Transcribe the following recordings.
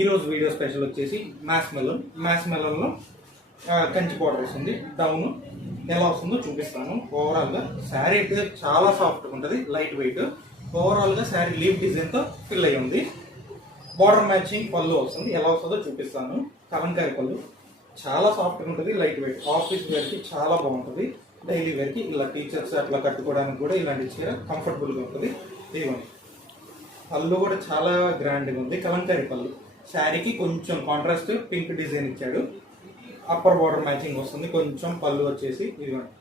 ఈరోజు video special వచ్చేసి musk melon. Musk మెలన్లో కంచి పౌడర్ వస్తుంది డౌన్. ఎలా వస్తుందో చూపిస్తాను. ఓవరాల్గా శారీ అయితే చాలా సాఫ్ట్గా ఉంటుంది లైట్ వెయిట్ ఓవరాల్గా శారీ లీవ్ డిజైన్తో ఫిల్ అయ్యి ఉంది. బార్డర్ మ్యాచింగ్ పళ్ళు వస్తుంది ఎలా వస్తుందో చూపిస్తాను. కలంకారీ పళ్ళు చాలా సాఫ్ట్గా ఉంటుంది లైట్ వెయిట్ ఆఫీస్ వేర్కి చాలా బాగుంటుంది. డైలీ వేర్కి ఇలా టీచర్స్ అట్లా కట్టుకోవడానికి కూడా ఇలాంటి చీర కంఫర్టబుల్గా ఉంటుంది. ఇవ్వండి పళ్ళు కూడా చాలా గ్రాండ్గా ఉంది. కలంకారీ పళ్ళు. శారీకి కొంచెం కాంట్రాస్ట్ పింక్ డిజైన్ ఇచ్చాడు. అప్పర్ బార్డర్ మ్యాచింగ్ వస్తుంది. కొంచెం పళ్ళు వచ్చేసి ఇదిగోండి.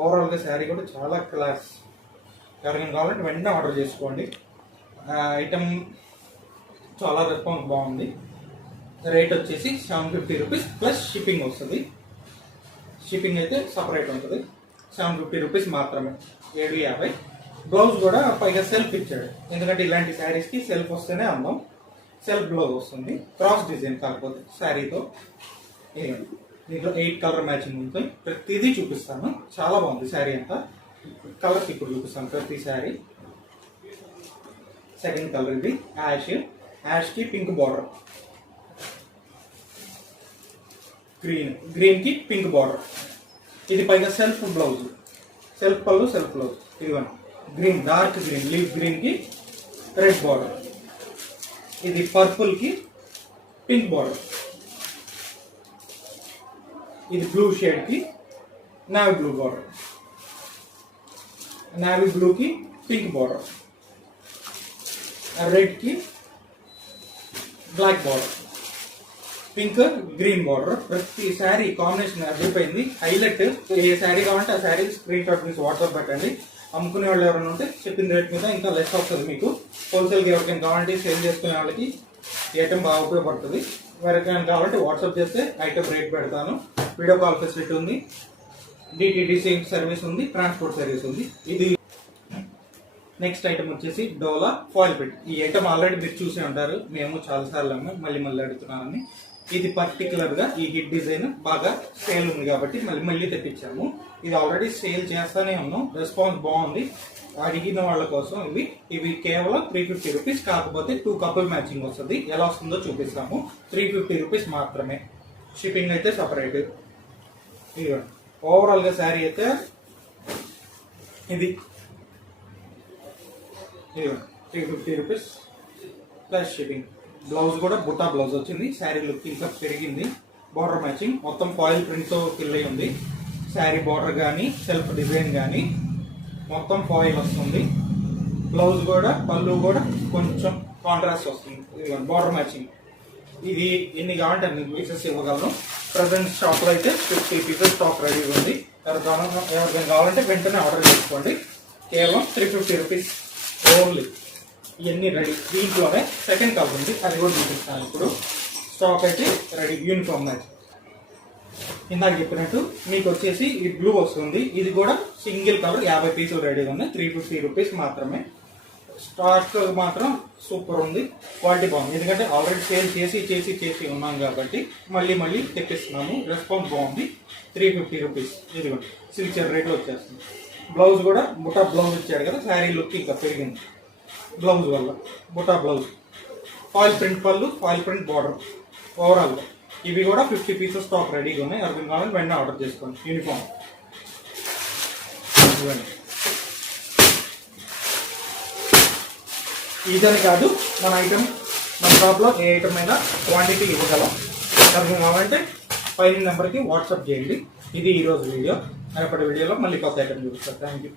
ఓవరాల్గా శారీ కూడా చాలా క్లాస్ ఎవరికైనా కావాలంటే వెంటనే ఆర్డర్ చేసుకోండి. ఐటమ్ చాలా రెస్పాన్స్ బాగుంది. రేట్ వచ్చేసి seven fifty rupees plus shipping వస్తుంది. షిప్పింగ్ అయితే సపరేట్ ఉంటుంది. సెవెన్ ఫిఫ్టీ రూపీస్ మాత్రమే. ఏడు యాభై. బ్లౌజ్ కూడా పైగా సెల్ఫ్ ఇచ్చాడు. ఎందుకంటే ఇలాంటి శారీస్కి సెల్ఫ్ వస్తేనే అందం సెల్ఫ్ బ్లౌజ్ వస్తుంది. క్రాస్ డిజైన్ కాకపోతే శారీతో. దీంట్లో ఎయిట్ కలర్ మ్యాచింగ్ ఉంటుంది. ప్రతిదీ చూపిస్తాను. చాలా బాగుంది శారీ అంతా. కలర్స్ ఇప్పుడు చూపిస్తాను ప్రతి శారీ. సెకండ్ కలర్ ఇది. యాష్ యాష్కి పింక్ బార్డర్ గ్రీన్ గ్రీన్కి పింక్ బార్డర్ ఇది పైగా సెల్ఫ్ బ్లౌజ్ సెల్ఫ్ పళ్ళు సెల్ఫ్ బ్లౌజ్ ఇదిగోండి. గ్రీన్ డార్క్ గ్రీన్ లీఫ్ గ్రీన్కి రెడ్ బార్డర్ ఇది పర్పుల్కి పింక్ బార్డర్ ఇది బ్లూ షేడ్కి నావీ బ్లూ బార్డర్ నావీ బ్లూకి pink border రెడ్కి black border pink green border ప్రతి శారీ కాంబినేషన్ అదిరిపోయింది హైలైట్ ఏ శారీ కావాలంటే ఆ శారీ స్క్రీన్ షాట్ తీసి వాట్సాప్ పెట్టండి. అమ్ముకునే వాళ్ళు ఎవరైనా ఉంటే చెప్పిన రేట్ మీద ఇంకా లెస్ వస్తుంది మీకు. హోల్సేల్కి ఎవరికైనా కావాలంటే సేల్ చేసుకునే వాళ్ళకి ఐటమ్ బాగా ఉపయోగపడుతుంది. ఎవరికైనా కావాలంటే వాట్సాప్ చేస్తే ఐటమ్ రేట్ పెడతాను. వీడియో కాల్ ఫెసిలిటీ ఉంది. డిటిడిసి సర్వీస్ ఉంది. ట్రాన్స్పోర్ట్ సర్వీస్ ఉంది. ఇది నెక్స్ట్ ఐటమ్ వచ్చేసి డోలా ఫాయిల్ పెట్ ఈ ఐటమ్ ఆల్రెడీ మీరు చూసే ఉంటారు. మేము చాలా సార్లు అమ్మాం మళ్ళీ మళ్ళీ అడుగుతున్నామని ఇది పర్టికులర్గా ఈ హిట్ డిజైన్ బాగా సేల్ ఉంది కాబట్టి మళ్ళీ మళ్ళీ తెప్పించాము. ఇది ఆల్రెడీ సేల్ చేస్తానే ఉన్నాం. రెస్పాన్స్ బాగుంది. అడిగిన వాళ్ళ కోసం ఇవి. ఇవి కేవలం త్రీ ఫిఫ్టీ రూపీస్ కాకపోతే టూ కపుల్ మ్యాచింగ్ వస్తుంది. ఎలా వస్తుందో చూపిస్తాము. త్రీ ఫిఫ్టీ రూపీస్ మాత్రమే. షిప్పింగ్ అయితే సపరేట్ ఇదిగోండి ఓవరాల్గా శారీ అయితే ఇది. Three fifty rupees plus shipping blouse కూడా బుట్టా బ్లౌజ్ వచ్చింది. శారీ లుక్ ఇంకా పెరిగింది. బార్డర్ మ్యాచింగ్ మొత్తం ఫాయిల్ ప్రింట్తో ఫిల్ అయి ఉంది. శారీ బార్డర్ కానీ సెల్ఫ్ డిజైన్ కానీ మొత్తం ఫాయిల్ వస్తుంది. బ్లౌజ్ కూడా పళ్ళు కూడా కొంచెం కాంట్రాస్ట్ వస్తుంది. బార్డర్ మ్యాచింగ్ ఇది ఎన్ని కావాలంటే అన్ని పీసెస్ ఇవ్వగలను. ప్రజెంట్ స్టాక్లో అయితే ఫిఫ్టీ పీసెస్ స్టాక్ రెడీ ఉంది. ఎవరికైనా ఎవరికైనా కావాలంటే వెంటనే ఆర్డర్ చేసుకోండి. కేవలం త్రీ ఫిఫ్టీ రూపీస్ ఓన్లీ ఇవన్నీ రెడీ దీంట్లోనే సెకండ్ కలర్ ఉంది. అది కూడా చూపిస్తాను ఇప్పుడు. స్టాక్ అయితే రెడీ యూనిఫామ్ మ్యాచ్ ఇందాక చెప్పినట్టు మీకు వచ్చేసి ఈ బ్లూ వస్తుంది. ఇది కూడా సింగిల్ కలర్ యాభై పీసులు రెడీగా ఉన్నాయి. త్రీ ఫిఫ్టీ రూపీస్ మాత్రమే. స్టాక్ మాత్రం సూపర్ ఉంది. క్వాలిటీ బాగుంది. ఎందుకంటే ఆల్రెడీ సేల్ చేసి చేసి చేసి ఉన్నాం కాబట్టి మళ్ళీ మళ్ళీ తెప్పిస్తున్నాము. రెస్పాన్స్ బాగుంది. త్రీ ఫిఫ్టీ రూపీస్ ఇదిగోండి. సిల్చర్ రేట్లో వచ్చేస్తుంది. బ్లౌజ్ కూడా ముఠా బ్లౌజ్ ఇచ్చాడు కదా శారీ లుక్ ఇంకా పెరిగింది. బ్లౌజ్ వల్ల బుటా బ్లౌజ్. ఫాయిల్ ప్రింట్ పళ్ళు ఫాయిల్ ప్రింట్ బార్డర్ ఓవరాల్గా ఇవి కూడా ఫిఫ్టీ పీసెస్ స్టాక్ రెడీగా ఉన్నాయి. ఎవరికి కావాలని వెంటనే ఆర్డర్ చేసుకోండి. యూనిఫామ్ ఇదని కాదు మన ఐటమ్ మన షాప్లో ఏ ఐటమ్ అయినా క్వాంటిటీ ఇవ్వగలం. ఎవరికి కావాలంటే పైన నెంబర్కి వాట్సాప్ చేయండి. ఇది ఈరోజు వీడియో. రేపటి వీడియోలో మళ్ళీ కొత్త ఐటమ్ చూపిస్తారు థ్యాంక్ యూ